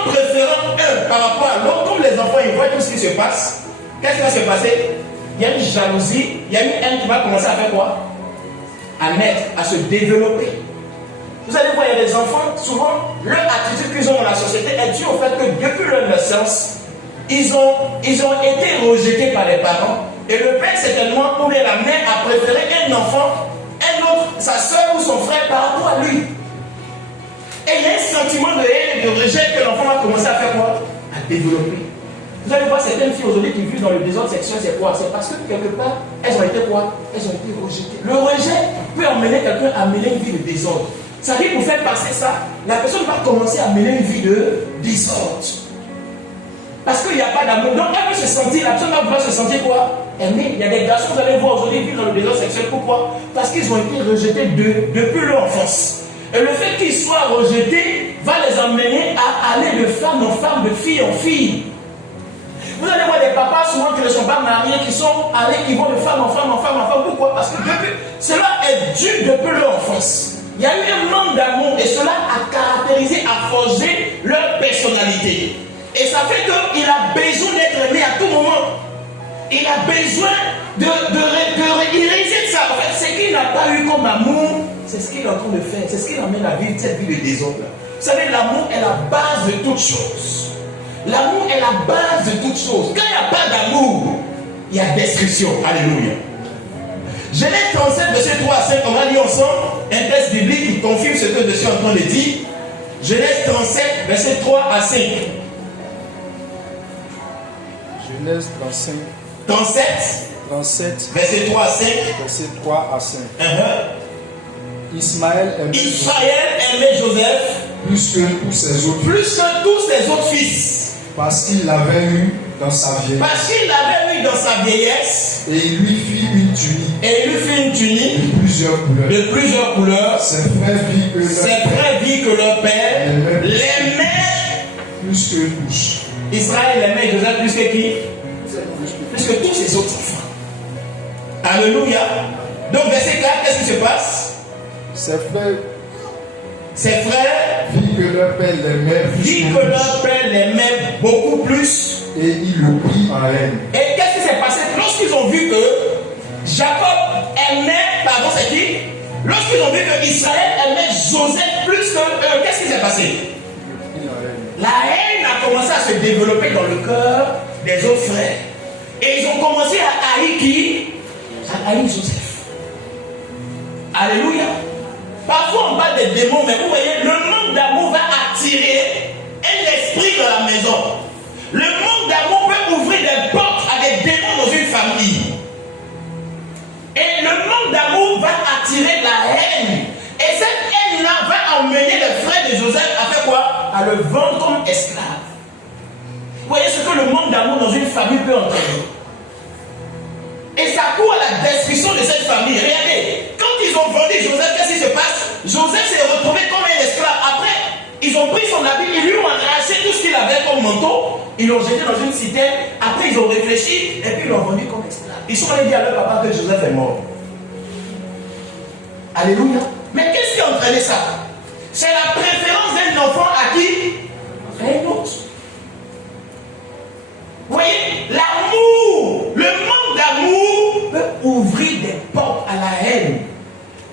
en préférant un par rapport à l'autre, comme les enfants ils voient tout ce qui se passe, qu'est-ce qui va se passer? Il y a une jalousie, il y a une haine qui va commencer à faire quoi? À naître, à se développer. Vous allez voir, il y a des enfants, souvent, leur attitude qu'ils ont dans la société est due au fait que depuis leur naissance, ils ont été rejetés par les parents. Et le père, certainement, ou bien la mère, a préféré un enfant, un autre, sa soeur ou son frère par rapport à lui. Et il y a un sentiment de haine et de rejet que l'enfant va commencer à faire quoi? À développer. Vous allez voir certaines filles aujourd'hui qui vivent dans le désordre sexuel, c'est quoi? C'est parce que quelque part, elles ont été quoi? Elles ont été rejetées. Le rejet peut emmener quelqu'un à mener une vie de désordre. Ça veut dire pour faire passer ça, la personne va commencer à mener une vie de désordre. Parce qu'il n'y a pas d'amour. Donc elle veut se sentir, la personne va vouloir se sentir quoi? Aimée. Il y a des garçons, vous allez voir aujourd'hui, vivent dans le désordre sexuel. Pourquoi? Parce qu'ils ont été rejetés depuis leur enfance. Et le fait qu'ils soient rejetés va les emmener à aller de femme en femme, de fille en fille. Vous allez voir des papas souvent qui ne sont pas mariés, qui vont de femme en femme en femme en femme. Pourquoi? Parce que cela est dû depuis leur enfance. Il y a eu un manque d'amour et cela a caractérisé, a forgé leur personnalité. Et ça fait qu'il a besoin d'être aimé à tout moment. Il a besoin il résiste ça. En fait, ce qu'il n'a pas eu comme amour, c'est ce qu'il est en train de faire. C'est ce qu'il emmène à vivre cette vie de désordre. Vous savez, l'amour est la base de toute chose. L'amour est la base de toute chose. Quand il n'y a pas d'amour, il y a destruction. Alléluia. Genèse 37, verset 3 à 5, on va lire ensemble un texte biblique qui confirme ce que je suis en train de dire. Genèse 37, verset 3 à 5. Genèse 35. 37, verset 3 à 5. Verset 3 à 5. Ismaël aimait Joseph plus que tous ses autres fils. Parce qu'il l'avait eu dans sa vieillesse. Et il lui fit une tunique. De plusieurs couleurs. Ses frères virent que leur père l'aimait plus que tous. Israël aimait Joseph plus que qui? Plus que tous ses autres enfants. Alléluia. Donc verset 4, qu'est-ce qui se passe? Ses frères virent que leur père l'aimait beaucoup plus. Et il le prit en haine. Et qu'est-ce qui s'est passé? Lorsqu'ils ont vu que Jacob aimait, c'est qui? Lorsqu'ils ont vu que Israël aimait Joseph plus que eux, qu'est-ce qui s'est passé? La haine a commencé à se développer dans le cœur des autres frères. Et ils ont commencé à haïr qui? À haïr Joseph. Alléluia. Parfois on parle des démons, mais vous voyez, le manque d'amour va attirer un esprit dans la maison. Le manque d'amour peut ouvrir des portes à des démons dans une famille. Et le manque d'amour va attirer la haine. Et cette haine-là va emmener les frères de Joseph à faire quoi? À le vendre comme esclave. Vous voyez ce que le manque d'amour dans une famille peut entraîner. Et ça court à la destruction de cette famille. Regardez, quand ils ont vendu Joseph, qu'est-ce qui se passe? Joseph s'est retrouvé comme un esclave. Après, ils ont pris son habit, ils lui ont arraché tout ce qu'il avait comme manteau, ils l'ont jeté dans une citerne. Après, ils ont réfléchi et puis ils l'ont vendu comme esclave. Ils sont allés dire à leur papa que Joseph est mort. Alléluia. Mais qu'est-ce qui a entraîné ça? C'est la préférence d'un enfant à qui? À un autre. Vous voyez, l'amour, le manque d'amour peut ouvrir des portes à la haine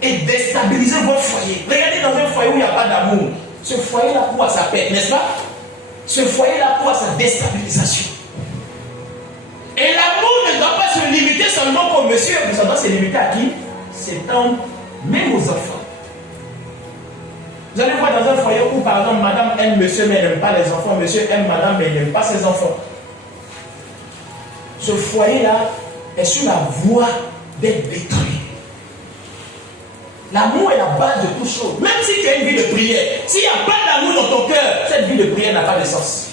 et déstabiliser votre foyer. Regardez dans un foyer où il n'y a pas d'amour. Ce foyer-là court à sa perte, n'est-ce pas? Ce foyer-là court à sa déstabilisation. Et l'amour ne doit pas se limiter seulement pour monsieur, mais ça doit se limiter à qui? S'étendre même aux enfants. Vous allez voir dans un foyer où, par exemple, madame aime monsieur, mais elle n'aime pas les enfants, monsieur aime madame, mais elle n'aime pas ses enfants. Ce foyer-là est sur la voie d'être détruit. L'amour est la base de toute chose. Même si tu as une vie de prière, s'il n'y a pas d'amour dans ton cœur, cette vie de prière n'a pas de sens.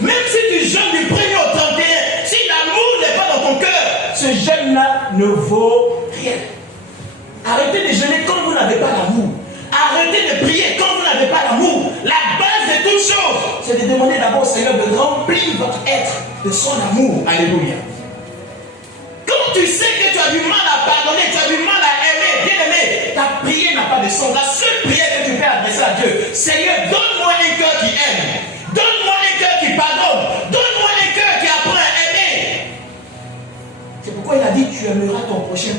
Même si tu jeûnes du 1er au 31, si l'amour n'est pas dans ton cœur, ce jeûne-là ne vaut rien. Arrêtez de jeûner quand vous n'avez pas d'amour. Arrêtez de prier quand vous n'avez pas d'amour. La base de toute chose, c'est de demander d'abord au Seigneur de remplir votre être de son amour. Alléluia. Quand tu sais que tu as du mal à pardonner, tu as du mal à aimer, bien aimé, ta prière n'a pas de sens. La seule prière que tu peux adresser à Dieu, Seigneur, donne-moi un cœur qui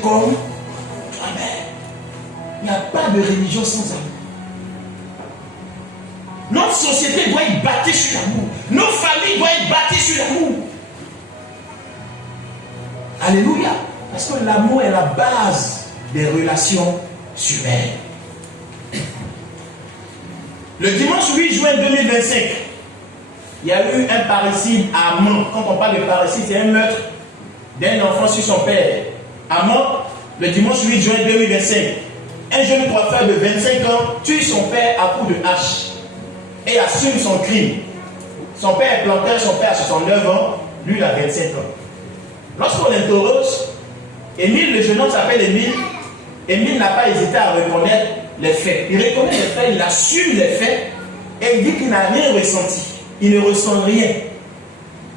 comme toi-même. Il n'y a pas de religion sans amour. Notre société doit être bâtie sur l'amour. Nos familles doivent être bâties sur l'amour. Alléluia. Parce que l'amour est la base des relations humaines. Le dimanche 8 juin 2025, il y a eu un parricide à Mans. Quand on parle de parricide, c'est un meurtre d'un enfant sur son père. À Mans, le dimanche 8 juin 2025, un jeune coiffeur de 25 ans tue son père à coups de hache et assume son crime. Son père est planteur, son père a 69 ans, lui il a 25 ans. Lorsqu'on l'interroge, Émile, le jeune homme s'appelle Émile. Émile n'a pas hésité à reconnaître les faits. Il reconnaît les faits, il assume les faits et il dit qu'il n'a rien ressenti. Il ne ressent rien.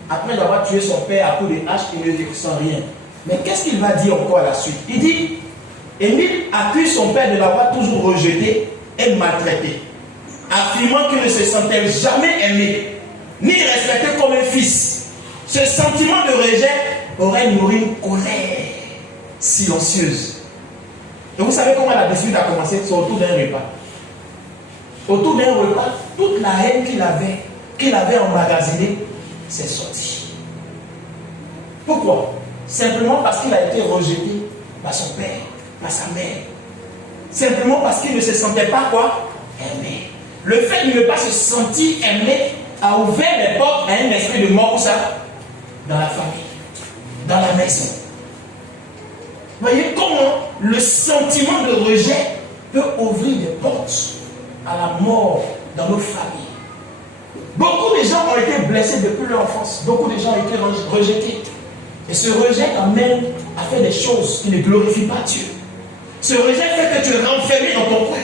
Après avoir tué son père à coups de hache, il ne ressent rien. Mais qu'est-ce qu'il va dire encore à la suite? Il dit, Émile accuse son père de l'avoir toujours rejeté et maltraité, affirmant qu'il ne se sentait jamais aimé, ni respecté comme un fils. Ce sentiment de rejet aurait nourri une colère silencieuse. Et vous savez comment la dispute a commencé? C'est autour d'un repas. Autour d'un repas, toute la haine qu'il avait emmagasinée, s'est sortie. Pourquoi? Simplement parce qu'il a été rejeté par son père, par sa mère. Simplement parce qu'il ne se sentait pas quoi? Aimé. Le fait de ne pas se sentir aimé a ouvert les portes à un esprit de mort, où ça? Dans la famille, dans la maison. Voyez comment le sentiment de rejet peut ouvrir des portes à la mort dans nos familles. Beaucoup de gens ont été blessés depuis leur enfance. Beaucoup de gens ont été rejetés. Et ce rejet t'amène à faire des choses qui ne glorifient pas Dieu. Ce rejet fait que tu es renfermé dans ton coin.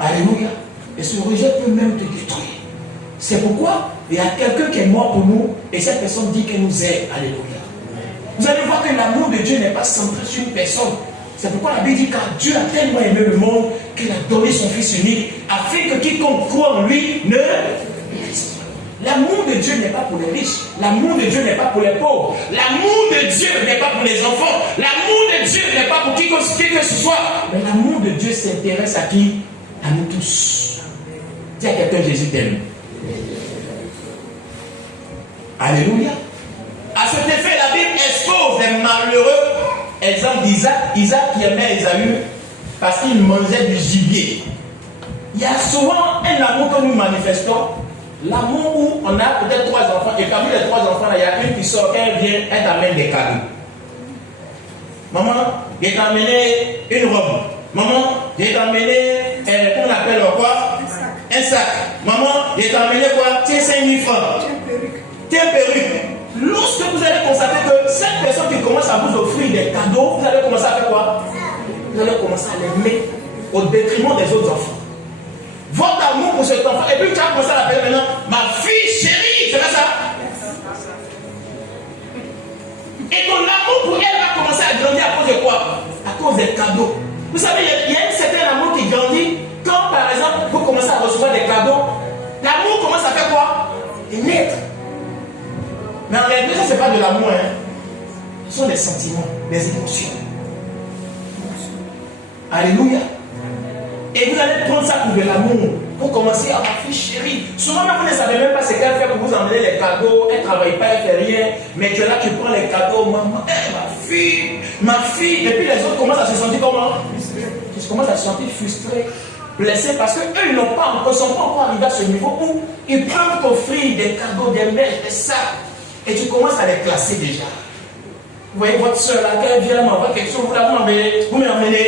Alléluia. Et ce rejet peut même te détruire. C'est pourquoi il y a quelqu'un qui est mort pour nous et cette personne dit qu'elle nous aime. Alléluia. Vous allez voir que l'amour de Dieu n'est pas centré sur une personne. C'est pourquoi la Bible dit car Dieu a tellement aimé le monde qu'il a donné son Fils unique afin que quiconque croit en lui ne... L'amour de Dieu n'est pas pour les riches. L'amour de Dieu n'est pas pour les pauvres. L'amour de Dieu n'est pas pour les enfants. L'amour de Dieu n'est pas pour qui que ce soit. Mais l'amour de Dieu s'intéresse à qui? À nous tous. Dis à quelqu'un, Jésus t'aime. Alléluia. À cet effet, la Bible expose les malheureux. Exemple d'Isaac. Isaac qui aimait Ésaü parce qu'il mangeait du gibier. Il y a souvent un amour que nous manifestons. L'amour où on a peut-être 3 enfants. Et parmi les 3 enfants, il y a une qui sort, elle vient, elle t'amène des cadeaux. Maman, je t'ai amené une robe. Maman, je t'ai amené, qu'on appelle quoi? Un sac. Maman, je t'ai amené quoi? Tiens, 5 000 francs. Tiens, perruque. Lorsque vous allez constater que cette personne qui commence à vous offrir des cadeaux, vous allez commencer à faire quoi? Vous allez commencer à l'aimer au détriment des autres enfants. Votre amour pour cet enfant, et puis tu as commencé à l'appeler maintenant ma fille chérie, c'est pas ça? Et ton amour pour elle va commencer à grandir à cause de quoi? À cause des cadeaux. Vous savez, il y a un certain amour qui grandit quand par exemple vous commencez à recevoir des cadeaux. L'amour commence à faire quoi? Et naître. Mais en réalité, ça c'est pas de l'amour, hein. Ce sont des sentiments, des émotions. Alléluia. Et vous allez prendre ça pour de l'amour. Pour commencer à ma fille chérie. Souvent, vous ne savez même pas ce qu'elle fait pour vous emmener les cadeaux. Elle ne travaille pas, elle ne fait rien. Mais tu es là, tu prends les cadeaux. Maman, ma fille. Et puis les autres commencent à se sentir comment? Ils commencent à se sentir frustrés, blessés. Parce qu'eux, ils ne sont pas encore arrivés à ce niveau où ils peuvent t'offrir des cadeaux, des mèches, des sacs. Et tu commences à les classer déjà. Vous voyez votre soeur là, quand elle vient m'envoyer quelque chose, vous m'emmenez.